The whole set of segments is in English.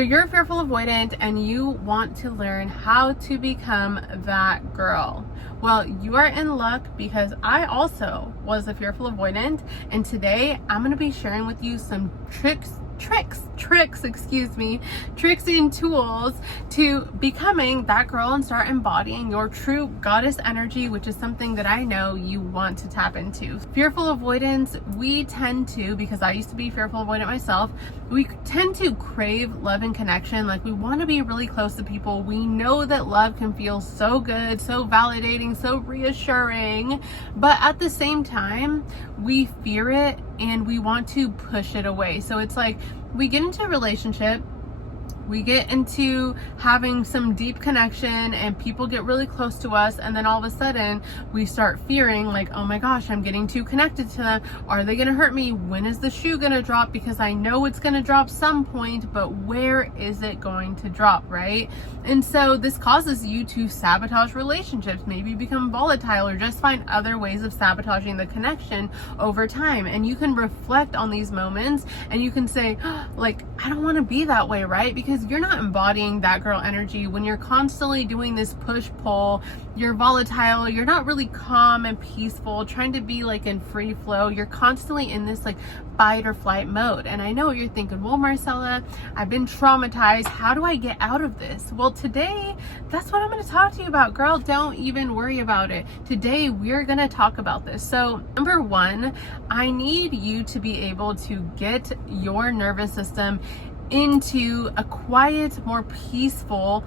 So you're a fearful avoidant and you want to learn how to become that girl. Well, you are in luck because I also was a fearful avoidant, and today I'm going to be sharing with you some tricks and tools to becoming that girl and start embodying your true goddess energy, which is something that I know you want to tap into. Fearful avoidance, we tend to, because I used to be fearful avoidant myself, we tend to crave love and connection. Like, we want to be really close to people. We know that love can feel so good, so validating, so reassuring, but at the same time, we fear it and we want to push it away. So it's like we get into a relationship, we get into having some deep connection and people get really close to us, and then all of a sudden we start fearing, like, oh my gosh, I'm getting too connected to them. Are they gonna hurt me? When is the shoe gonna drop? Because I know it's gonna drop some point, but where is it going to drop, right? And so this causes you to sabotage relationships, maybe become volatile, or just find other ways of sabotaging the connection over time. And you can reflect on these moments and you can say, like, I don't want to be that way, right? Because you're not embodying that girl energy when you're constantly doing this push-pull. You're volatile, you're not really calm and peaceful, trying to be like in free flow. You're constantly in this like fight or flight mode. And I know what you're thinking, well, Maricella, I've been traumatized. How do I get out of this? Well, today, that's what I'm going to talk to you about, girl. Don't even worry about it. Today, we're going to talk about this. So, number one, I need you to be able to get your nervous system into a quiet, more peaceful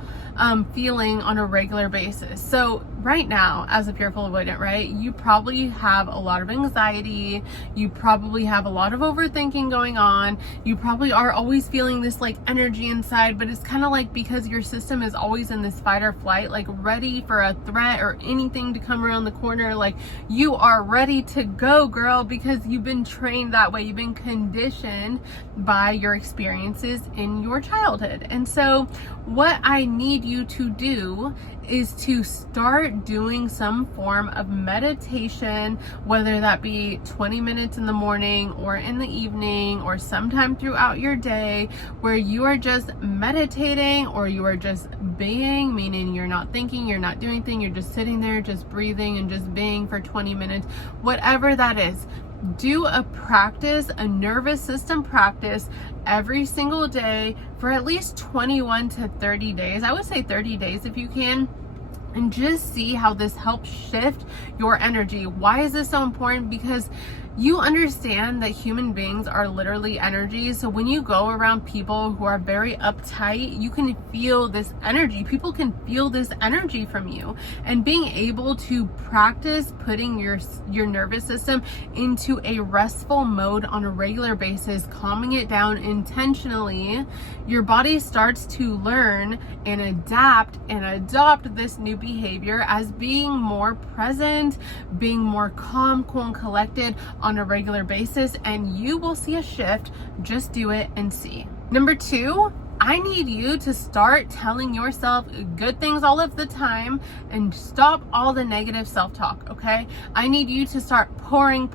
feeling on a regular basis. So right now, as a fearful avoidant, right, you probably have a lot of anxiety, you probably have a lot of overthinking going on, you probably are always feeling this like energy inside, but it's kind of like because your system is always in this fight or flight, like ready for a threat or anything to come around the corner. Like, you are ready to go, girl, because you've been trained that way. You've been conditioned by your experiences in your childhood. And so what I need you to do is to start doing some form of meditation, whether that be 20 minutes in the morning or in the evening or sometime throughout your day, where you are just meditating or you are just being, meaning you're not thinking, you're not doing anything, you're just sitting there, just breathing and just being for 20 minutes, whatever that is. Do a practice, a nervous system practice every single day for at least 21 to 30 days. I would say 30 days if you can. And just see how this helps shift your energy. Why is this so important? Because you understand that human beings are literally energy. So when you go around people who are very uptight, you can feel this energy. People can feel this energy from you. And being able to practice putting your nervous system into a restful mode on a regular basis, calming it down intentionally, your body starts to learn and adapt and adopt this new behavior as being more present, being more calm, cool, and collected on a regular basis, and you will see a shift. Just do it and see. Number two, I need you to start telling yourself good things all of the time and stop all the negative self-talk, okay? I need you to start pouring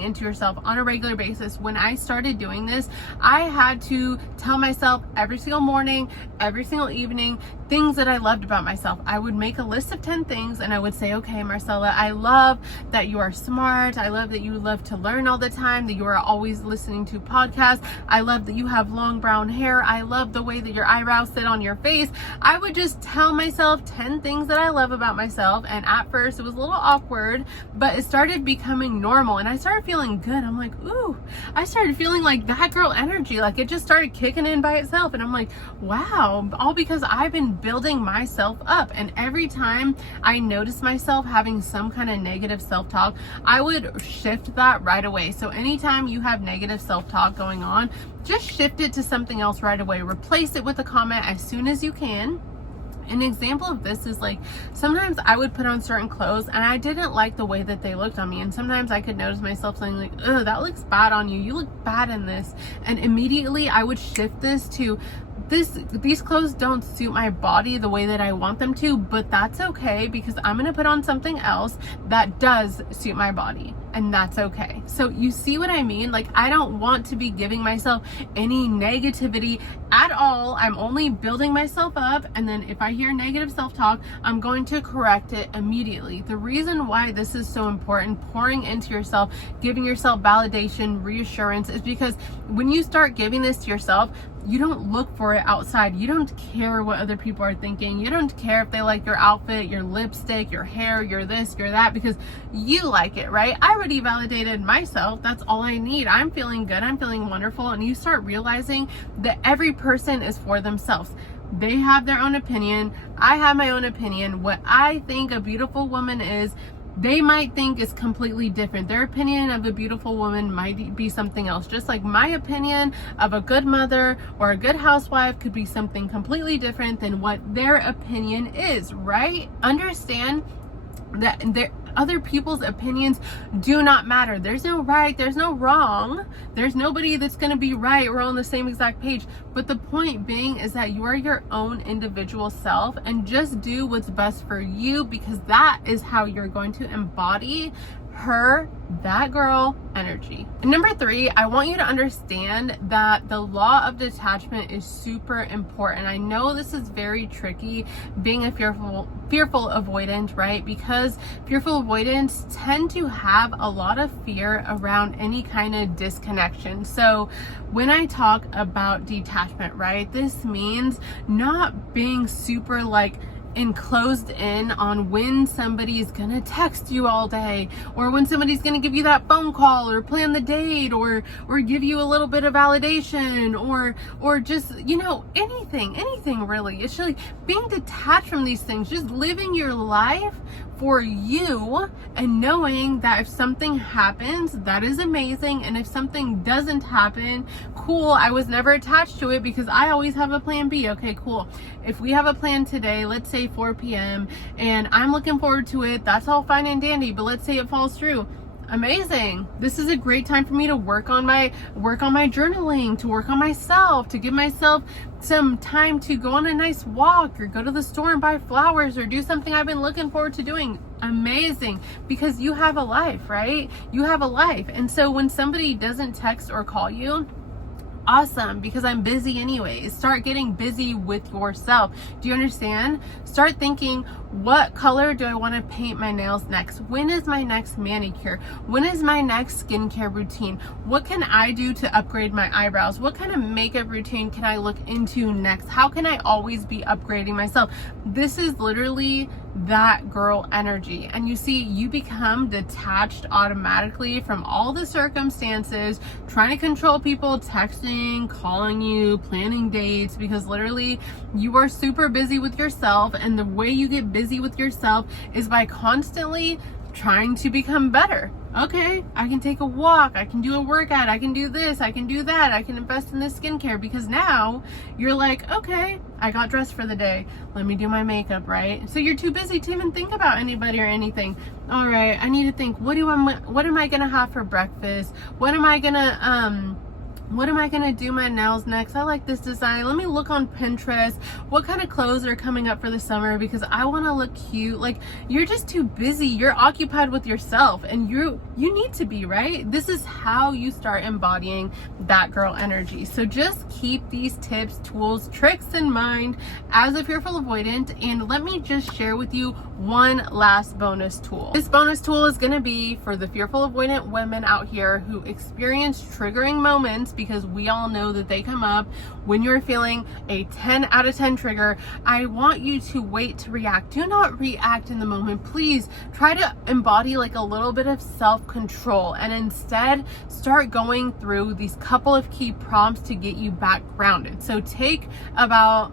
into yourself on a regular basis. When I started doing this, I had to tell myself every single morning, every single evening, things that I loved about myself. I would make a list of 10 things and I would say, okay, Maricella, I love that you are smart. I love that you love to learn all the time, that you are always listening to podcasts. I love that you have long brown hair. I love the way that your eyebrows sit on your face. I would just tell myself 10 things that I love about myself. And at first it was a little awkward, but it started becoming normal and I started feeling good. I'm like, ooh, I started feeling like that girl energy. Like, it just started kicking in by itself. And I'm like, wow, all because I've been building myself up. And every time I noticed myself having some kind of negative self-talk, I would shift that right away. So anytime you have negative self-talk going on, just shift it to something else right away. Replace it with a comment as soon as you can. An example of this is like, sometimes I would put on certain clothes and I didn't like the way that they looked on me. And sometimes I could notice myself saying like, oh, that looks bad on you. You look bad in this. And immediately I would shift this to, these clothes don't suit my body the way that I want them to, but that's okay because I'm going to put on something else that does suit my body. and that's okay. So you see what I mean? Like, I don't want to be giving myself any negativity at all. I'm only building myself up, and then if I hear negative self-talk, I'm going to correct it immediately. The reason why this is so important, pouring into yourself, giving yourself validation, reassurance, is because when you start giving this to yourself, you don't look for it outside. You don't care what other people are thinking. You don't care if they like your outfit, your lipstick, your hair, your this, your that, because you like it, right? I already validated myself. That's all I need. I'm feeling good. I'm feeling wonderful. And you start realizing that every person is for themselves. They have their own opinion. I have my own opinion. What I think a beautiful woman is, they might think is completely different. Their opinion of a beautiful woman might be something else. Just like my opinion of a good mother or a good housewife could be something completely different than what their opinion is, right? Understand that other people's opinions do not matter. There's no right, there's no wrong. There's nobody that's going to be right. We're all on the same exact page. But the point being is that you are your own individual self, and just do what's best for you, because that is how you're going to embody that girl energy. And number 3, I want you to understand that the law of detachment is super important. I know this is very tricky being a fearful avoidant, right? Because fearful avoidants tend to have a lot of fear around any kind of disconnection. So when I talk about detachment, right, this means not being super like enclosed in on when somebody's gonna text you all day, or when somebody's gonna give you that phone call, or plan the date, or give you a little bit of validation, or just, you know, anything really. It's really being detached from these things, just living your life for you, and knowing that if something happens, that is amazing, and if something doesn't happen, cool, I was never attached to it because I always have a plan B. Okay, cool. If we have a plan today, let's say 4 p.m. and I'm looking forward to it, that's all fine and dandy, but let's say it falls through. Amazing. This is a great time for me to work on my journaling, to work on myself, to give myself some time to go on a nice walk, or go to the store and buy flowers, or do something I've been looking forward to doing. Amazing. Because you have a life, right? You have a life. And so when somebody doesn't text or call you, awesome, because I'm busy anyways. Start getting busy with yourself. Do you understand? Start thinking, what color do I want to paint my nails next? When is my next manicure? When is my next skincare routine? What can I do to upgrade my eyebrows? What kind of makeup routine can I look into next? How can I always be upgrading myself? This is literally that girl energy. And you see, you become detached automatically from all the circumstances, trying to control people, texting, calling you, planning dates, because literally you are super busy with yourself. And the way you get busy with yourself is by constantly trying to become better. Okay, I can take a walk, I can do a workout, I can do this, I can do that, I can invest in this skincare, because now you're like, okay, I got dressed for the day, let me do my makeup, right? So you're too busy to even think about anybody or anything. All right, I need to think, what am I gonna have for breakfast? What am I gonna do my nails next? I like this design. Let me look on Pinterest. What kind of clothes are coming up for the summer, because I want to look cute. Like, you're just too busy. You're occupied with yourself, and you need to be, right? This is how you start embodying that girl energy. So just keep these tips, tools, tricks in mind as a fearful avoidant, and let me just share with you one last bonus tool. This bonus tool is going to be for the fearful avoidant women out here who experience triggering moments, because we all know that they come up when you're feeling a 10 out of 10 trigger. I want you to wait to react. Do not react in the moment. Please try to embody like a little bit of self-control, and instead start going through these couple of key prompts to get you back grounded. So take about,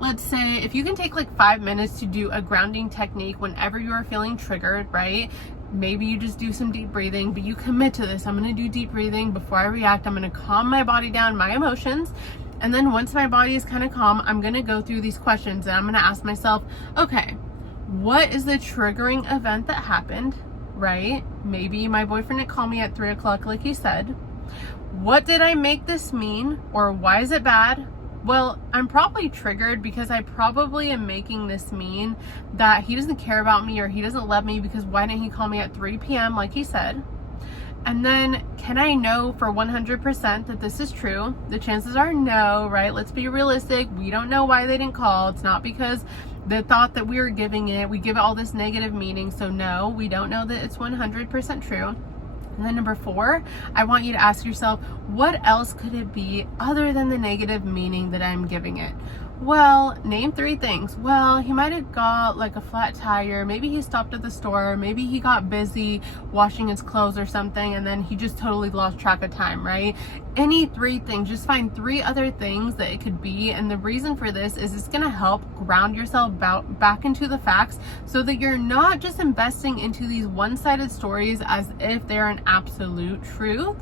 let's say, if you can take like 5 minutes to do a grounding technique whenever you are feeling triggered, right? Maybe you just do some deep breathing, but you commit to this. I'm going to do deep breathing before I react. I'm going to calm my body down, my emotions. And then once my body is kind of calm, I'm going to go through these questions, and I'm going to ask myself, okay, what is the triggering event that happened, right? Maybe my boyfriend didn't call me at 3 o'clock like he said. What did I make this mean? Or why is it bad? Well, I'm probably triggered because I probably am making this mean that he doesn't care about me, or he doesn't love me, because why didn't he call me at 3 p.m. like he said? And then, can I know for 100% that this is true? The chances are no, right? Let's be realistic. We don't know why they didn't call. It's not because the thought that we were giving it, we give it all this negative meaning. So no, we don't know that it's 100% true. And then number 4, I want you to ask yourself, what else could it be other than the negative meaning that I'm giving it? Well, name 3 things. Well, he might have got like a flat tire. Maybe he stopped at the store. Maybe he got busy washing his clothes or something, and then he just totally lost track of time, right? Any 3 things, just find 3 other things that it could be. And the reason for this is it's going to help ground yourself back into the facts so that you're not just investing into these one-sided stories as if they're an absolute truth.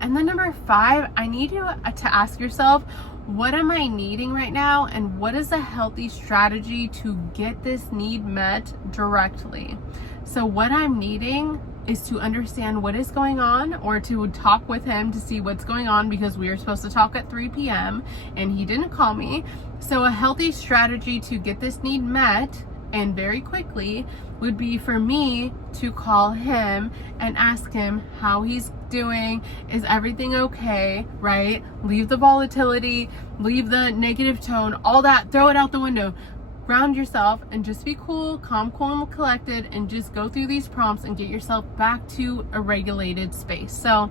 And then number 5, I need you to ask yourself, what am I needing right now? And what is a healthy strategy to get this need met directly? So what I'm needing is to understand what is going on, or to talk with him to see what's going on, because we were supposed to talk at 3 p.m. and he didn't call me. So a healthy strategy to get this need met, and very quickly, would be for me to call him and ask him how he's doing. Is everything okay, right? Leave the volatility, leave the negative tone, all that, throw it out the window. Ground yourself and just be cool, calm, cool, and collected, and just go through these prompts and get yourself back to a regulated space. So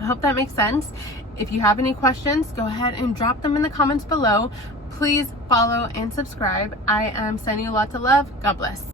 I hope that makes sense. If you have any questions, go ahead and drop them in the comments below. Please follow and subscribe. I am sending you lots of love. God bless.